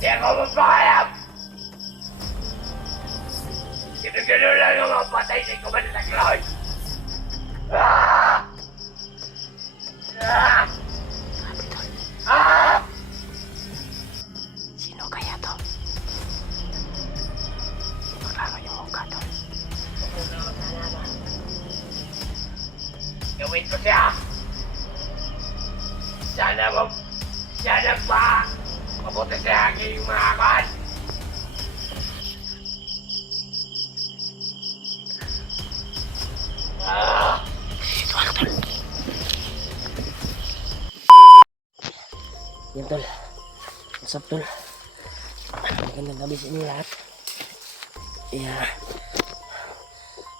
Di ako magpakalam! Ginagano lang yung mga patay sa ikaw manalagloy! Ah! Ah! Ah! Sino kaya to? Maklaro yung mukha to. Gawin ko siya! Sana ba? Mabuti sa aking mga kan! Ah! Yan tol. What's up tol? Magandang gabi sa inyo lahat.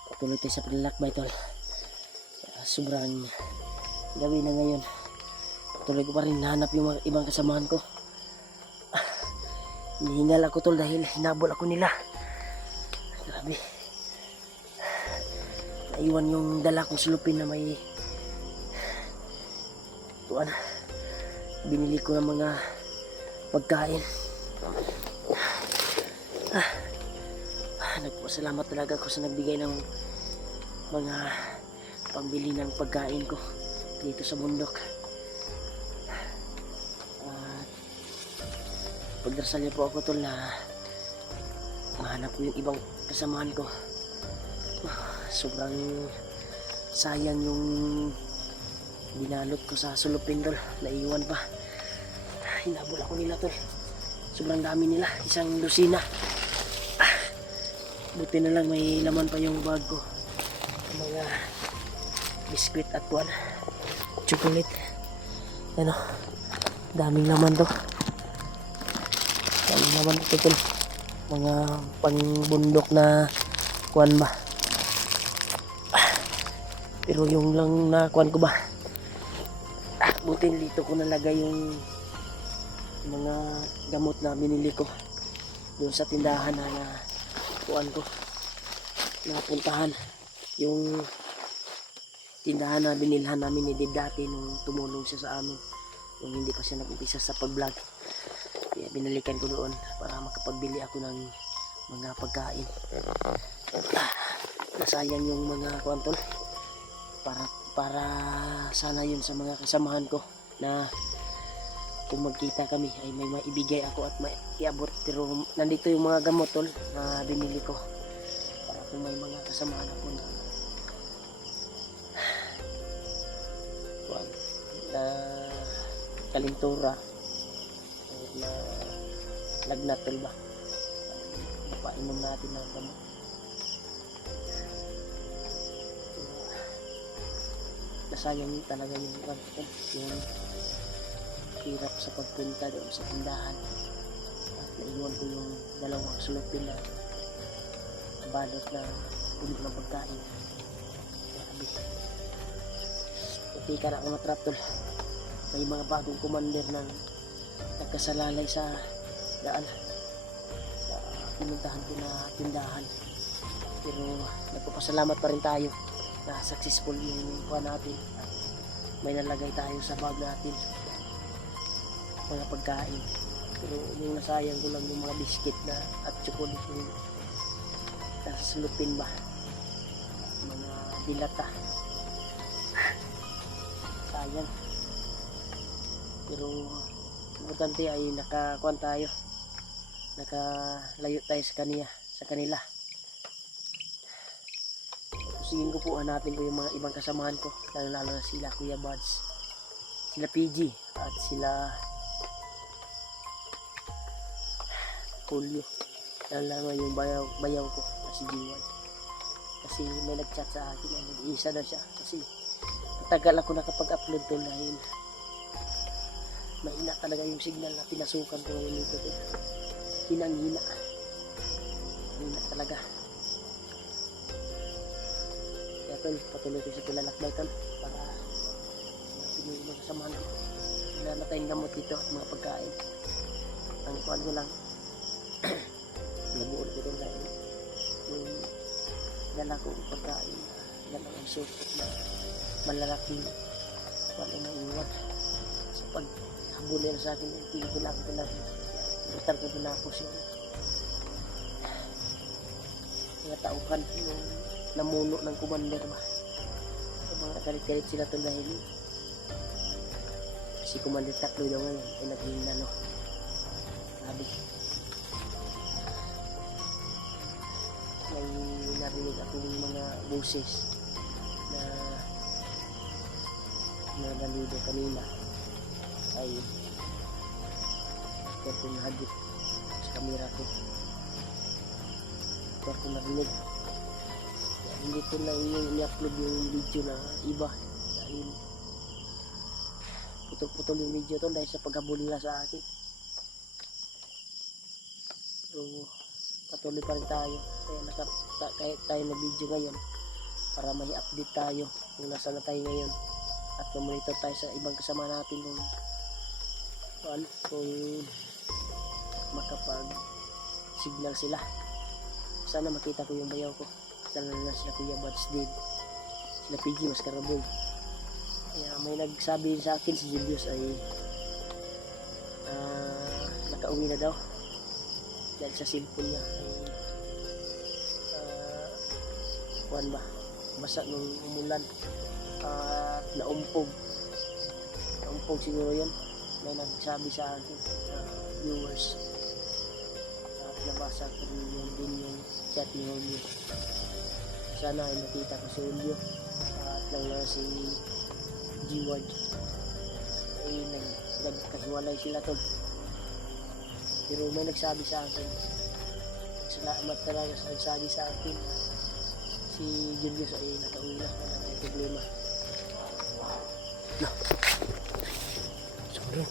Patuloy tayo sa paglalakbay tol. Sobrang gabi na ngayon. Patuloy ko pa rin nahanap yung mga ibang kasamahan ko. Hinihingal ako tol dahil hinabol ako nila. Grabe. Naiwan yung dala kong sulupin na may tuwan. Binili ko ng mga pagkain. Nagpasalamat talaga ako sa nagbigay ng mga pambili ng pagkain ko dito sa bundok. At pagdarasal niyo po ako tol na mahanap ko yung ibang kasamahan ko. Sobrang sayang yung binalot ko sa sulupin tol. Naiwan pa. Hinabol ako nila tol. Sobrang dami nila. Isang dosina. Buti na lang may laman pa yung bag ko. Mga biskwit at buwan. Chocolate. Ano. Daming laman to. Daming laman ito tol. Mga pangbundok na kuwan ba. Pero yung lang na kuwan ko ba. Buti dito ko nalagay yung mga gamot na binili ko doon sa tindahan na kuwan ko napuntahan. Yung tindahan na binilhan namin ni Dave dati nung tumulong siya sa amin nung hindi pa siya nag-umpisa sa pag-vlog. Kaya binalikan ko doon para makapagbili ako ng mga pagkain. Nasayang yung mga kuwan tol. Para sana yun sa mga kasamahan ko na kung magkita kami ay may maibigay ako at maiabot. Pero nandito yung mga gamot tol na binili ko para kung may mga kasamahan ako na kalintura na lagnat tol ba, mapainom natin ng gamot. Nasayang talaga yung hirap sa pagpunta doon sa tindahan at naiwan ko yung dalawang sulupin na balot na puno ng pagkain. Grabe. Puti ka na ako matrap tol. May mga bagong commander ng nagkasalalay sa daan sa pinuntahan ko na tindahan. Pero nagpapasalamat pa rin tayo na successful yung kuha natin. May nalagay tayo sa bag natin mga pagkain. Pero yung nasayang ko lang yung mga biscuit na at chocolate yung nasa sulupin ba, mga dilata. Sayang. Pero importante ay nakakuan tayo, nakalayo tayo sa kanila. Sigin ko po natin ko yung mga ibang kasamahan ko, lalo na sila Kuya Buds, sila PG at sila Julio, lalo na yung bayaw ko na si G1. Kasi may nag-chat sa akin na nag-iisa na siya kasi matagal ako nakapag-upload to dahil mahina talaga yung signal na pinasukan ko ngayon dito. Hinang-hina talaga. Tol, patuloy ko sa pilalakbay tol para pinuli mo sa samahan ko. Wala na tayong gamot dito at mga pagkain. Ang kuhan ko lang nabuol ko din dahil yung dala ko pagkain, dala ang support na malalaking kuhan ay maiwan. So pag habulin sa akin, hindi ko lang talaga total ko tinapos yung mga tauhan yung namuno ng commander ba. So, mga nakalit-kalit sila to dahil si Commander Takloy daw ngayon ay naging sabi may narinig akong mga boses na nalido kanina ay kaya kong nahagip sa kamera ko kaya kong narinig kaya hindi ko na i-upload yung video na iba dahil putol-putol yung video to dahil sa paghabol nila sa akin. So patuloy pa rin tayo kaya tayo na video ngayon para may update tayo kung nasa na tayo ngayon at monitor tayo sa ibang kasama natin kung makapag signal sila. Sana makita ko yung bayaw ko, lalo na sila Kuya Buds Dave, sila PG Mascaraboy. Kaya may nagsabi sa akin si Julius ay nakauwi na daw dahil sa cellphone niya ay basa nung umulan at naumpog siguro yun. May nagsabi sa akin viewers at nabasa ko din yung chat ni Julio. Sana ay nakita ko si Julio at lang na si G-Ward ay nagkaswalay sila tol, pero may nagsabi sa akin, salamat talaga sa nagsabi sa akin si Julius ay nakauwi na, wala may problema. No. Sorry.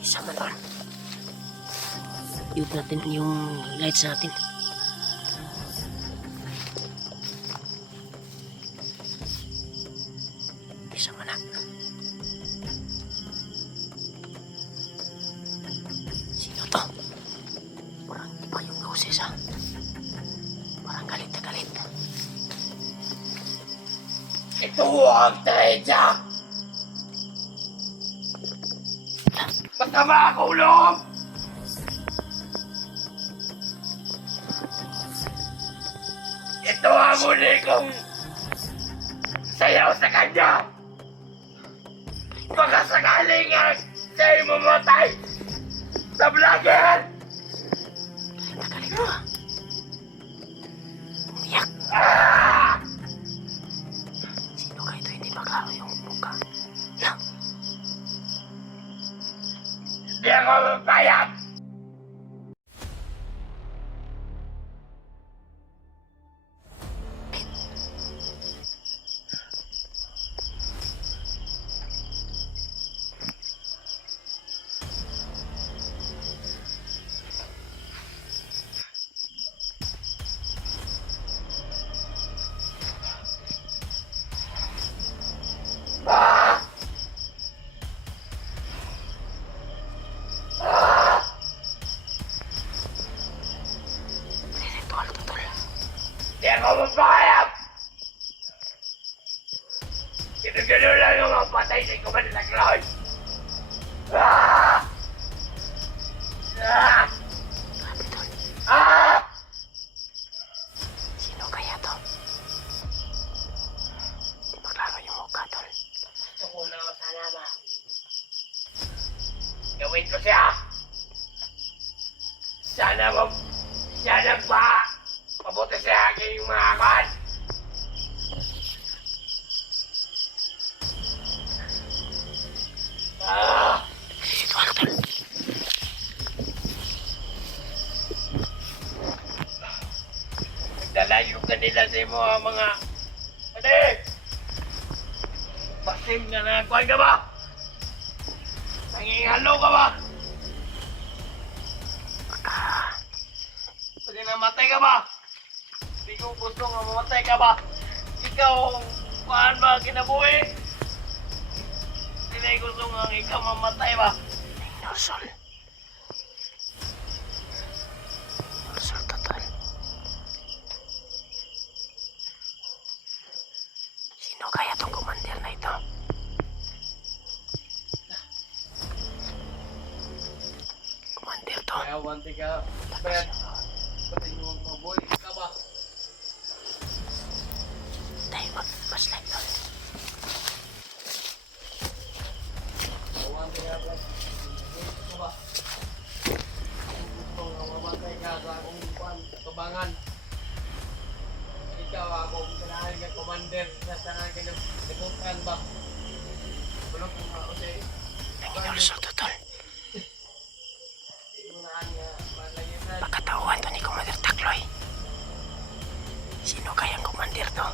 Isa na tol, i-off natin yung lights natin. Isa mo na. Sino to? Parang iba yung boses ha. Parang galit na galit. Ito ang trahedya! Masama ako loob! Ito ang muli kong sayaw sa kanya! Baka sakaling siya'y mamatay sa vlogger! Galit mo ha. Umiyak. Ah! Sino ka ito? Hindi maklaro yung mukha. Lang. Hindi ako mapayat! Ritual to tol. Hindi ako mapayat! Ginugano lang yung mga patay sa Commander Takloy! Ah! Ah! Grabe tol. Ah! Sino kaya to? Hindi maklaro yung mukha tol. Gusto ko na sana gawin ko siya! Sana mabuti sa aking mga kan! Ah! Ritual tol. Nagdalayo ka nila sa mga ate! Basim na nagkuhan ka ba? Nangingalo ka ba? Pwede namatay ka ba? Hindi ko gusto nga mamatay ka ba? Ikaw, paano ba kinabuhi? Hindi gusto nga ikaw mamatay ba? Inosol. Inosol total. mamante ka. Brad, pati mo mabuhay ka ba? Tayo mag-flashlight tol. Mamante ka, Brad. Mabuhay ka ba? Gusto nga mamantay ka sa akong tubangan. Ikaw akong kanahan ka commander sa tanang kinabukan ba? Bulok mo nga kasi. Nanginulso to tol. Pagkatauhan to ni Commander Takloy. Sino kayang commander to?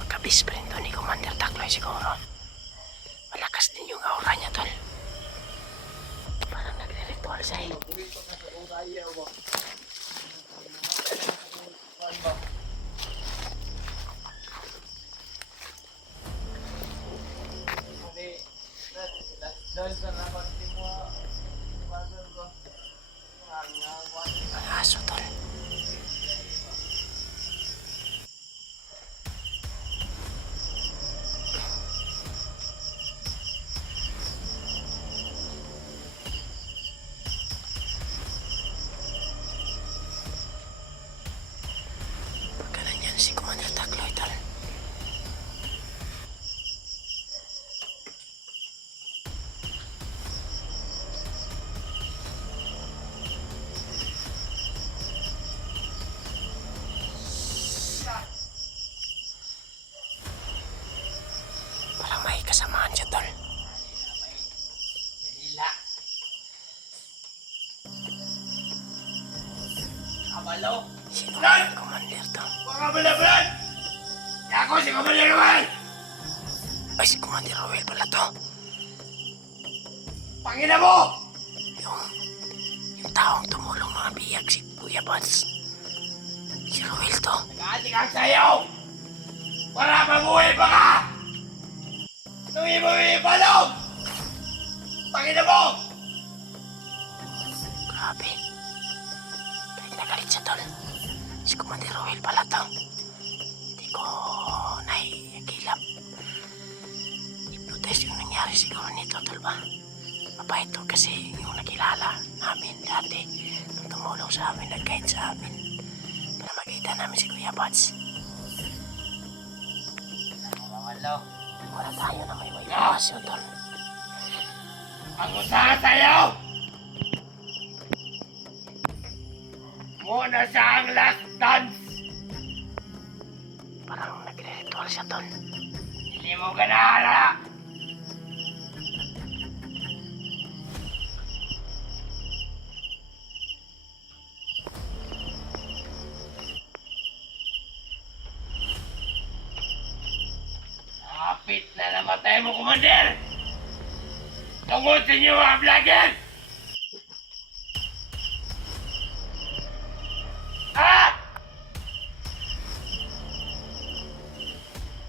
Pagka-best friend to ni Commander Takloy siguro. Malakas din yung aura niya tol. Parang nagre-ritual siya eh. Dahil sa napansin mo, mother ko, Mga aso tol. Pagka nandyan si Commander Takloy tol. Parang may kasamaan siya tol. Manila. Kabalo. Sino kayang commander to? Mga balabran! Ako si Commander Roel! Ay, si Commander Roel pala to. Pangina mo! Yung taong tumulong mga biyag si Kuya Bats. Si Roel to. Nag-aatik ang sayaw! Para mabuhay pa ka! Nung ibalog! Pangina mo! Grabe. Galit na galit siya tol. Si Commander Roel pala to. Hindi ko nahihigilap. Hypnotize yung nangyari siguro nito tol ba? Mabait to kasi yung nakilala namin dati. Nung tumulong sa amin, nag-guide sa amin. Para makita namin si Kuya Bats. Mamalo. Wala tayo na may impormasyon tol. Ang usaha sayaw! Muna sa ang last dance! Parang nagre-ritual siya tol. Hindi mo ganala! Kapit na namatay mo, Commander! Tungod sa inyo, mga vlogger! Ah!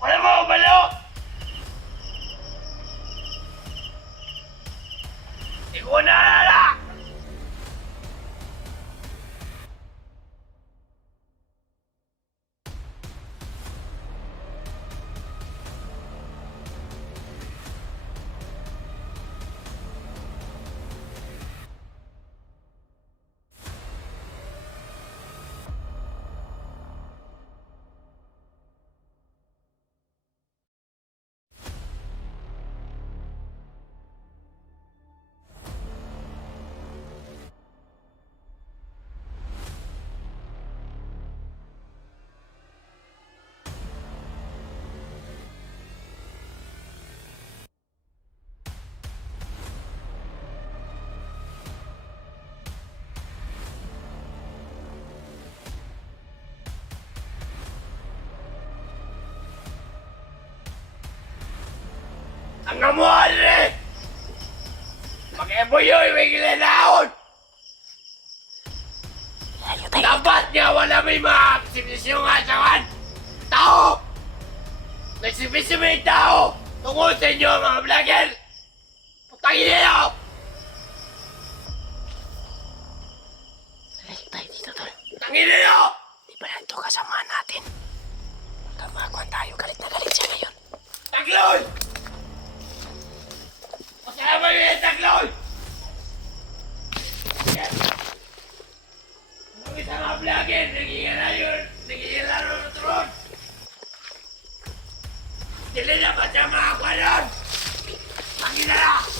Wala mo, balo! Di ko naalala! Ang amuhan rin! Mag-eboyoy, may ginanaon! Layo tayo. Dapat nga wala may mga aksibisyon nga sawan! Tao! Nagsibisyon may tao! Tungkol sa inyo, mga vlogger! Putangin niyo! Layo tayo dito tol. Putangin niyo! Di ba lang ito kasama natin? Pagka makakuhan tayo, galit na galit siya ngayon. Tagloy! Pasama niyo yung tagloy! Sa mga vlogger, nagigilaro na turon. Dili na ba siya mga kwanon? Ang ginala!